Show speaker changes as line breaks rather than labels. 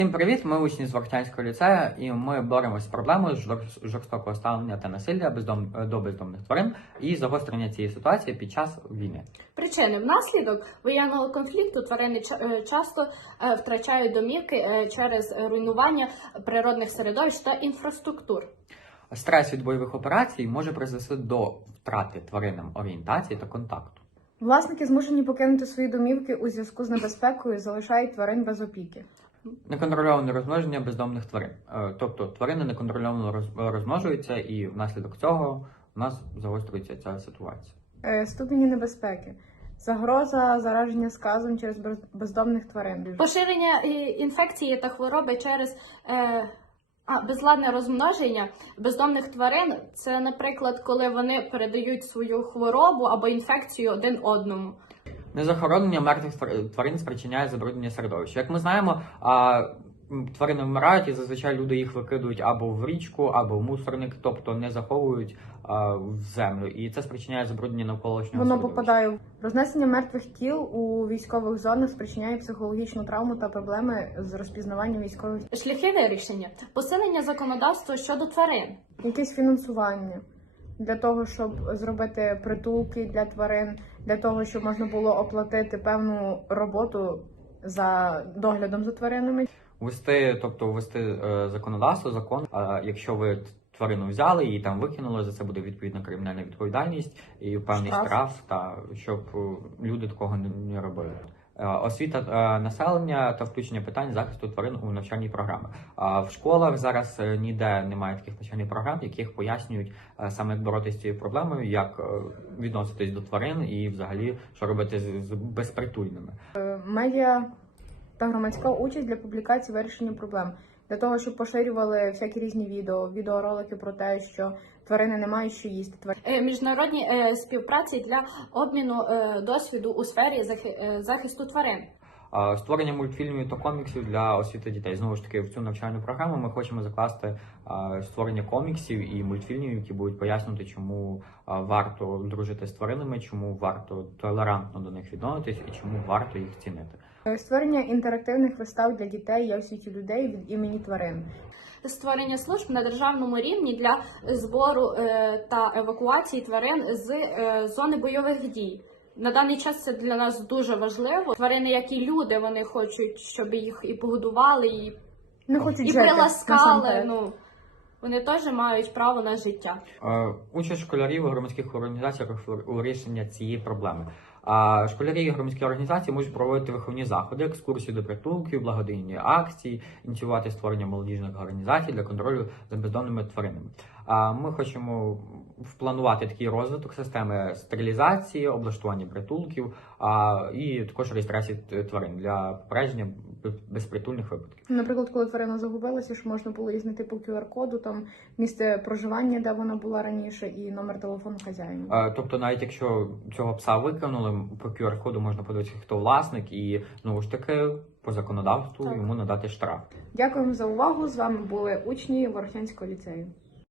Всім привіт! Ми учні з Ворохтянського ліцею, і ми боремося з проблемою жорстокого ставлення та насилля до бездомних тварин і загострення цієї ситуації під час війни.
Причини: внаслідок воєнного конфлікту тварини часто втрачають домівки через руйнування природних середовищ та інфраструктур.
Стрес від бойових операцій може призвести до втрати тваринам орієнтації та контакту.
Власники змушені покинути свої домівки у зв'язку з небезпекою, залишають тварин без опіки.
Неконтрольоване розмноження бездомних тварин. Тобто тварини неконтрольовано розмножуються, і внаслідок цього у нас загострюється ця ситуація.
Ступені небезпеки. Загроза зараження сказом через бездомних тварин.
Поширення інфекції та хвороби через безладне розмноження бездомних тварин – це, наприклад, коли вони передають свою хворобу або інфекцію один одному.
Незахоронення мертвих тварин спричиняє забруднення середовища. Як ми знаємо, тварини вмирають, і зазвичай люди їх викидують або в річку, або в мусорник, тобто не заховують в землю. І це спричиняє забруднення навколишнього
Воно
середовища.
попадає. Рознесення мертвих тіл у військових зонах спричиняє психологічну травму та проблеми з розпізнаванням військових.
Шляхи вирішення – посилення законодавства щодо тварин.
Якесь фінансування для того, щоб зробити притулки для тварин, для того, щоб можна було оплатити певну роботу за доглядом за тваринами.
Ввести законодавство, закон. Якщо ви тварину взяли і там викинули, за це буде відповідна кримінальна відповідальність і певний штраф, та щоб люди такого не робили. Освіта населення та включення питань захисту тварин у навчальні програми. В школах зараз ніде немає таких навчальних програм, яких пояснюють саме, як боротися з цією проблемою, як відноситись до тварин і взагалі що робити з безпритульними.
Медіа та громадська участь для публікації вирішення проблем. Для того, щоб поширювали всякі різні відеоролики про те, що тварини не мають що їсти.
Міжнародні співпраці для обміну досвіду у сфері захисту тварин.
Створення мультфільмів та коміксів для освіти дітей. Знову ж таки, в цю навчальну програму ми хочемо закласти створення коміксів і мультфільмів, які будуть пояснювати, чому варто дружити з тваринами, чому варто толерантно до них відноситись і чому варто їх цінити.
Створення інтерактивних вистав для дітей я у світі людей від імені тварин.
Створення служб на державному рівні для збору та евакуації тварин з зони бойових дій. На даний час це для нас дуже важливо. Тварини, як і люди, вони хочуть, щоб їх і погодували, і приласкали. Вони теж мають право на життя.
Участь школярів у громадських організаціях у вирішенні цієї проблеми. Школярі і громадські організації можуть проводити виховні заходи, екскурсії до притулків, благодійні акції, ініціювати створення молодіжних організацій для контролю за бездомними тваринами. Ми хочемо впланувати такий розвиток системи стерилізації, облаштування притулків і також реєстрації тварин для попередження безпритульних випадків.
Наприклад, коли тварина загубилася, що можна було її знайти по QR-коду, там місце проживання, де вона була раніше, і номер телефону хазяїна.
Тобто навіть якщо цього пса викинули, по QR-коду можна подивитися, хто власник, і знову ж таки по законодавству йому надати штраф.
Дякуємо за увагу. З вами були учні Ворохтянського ліцею.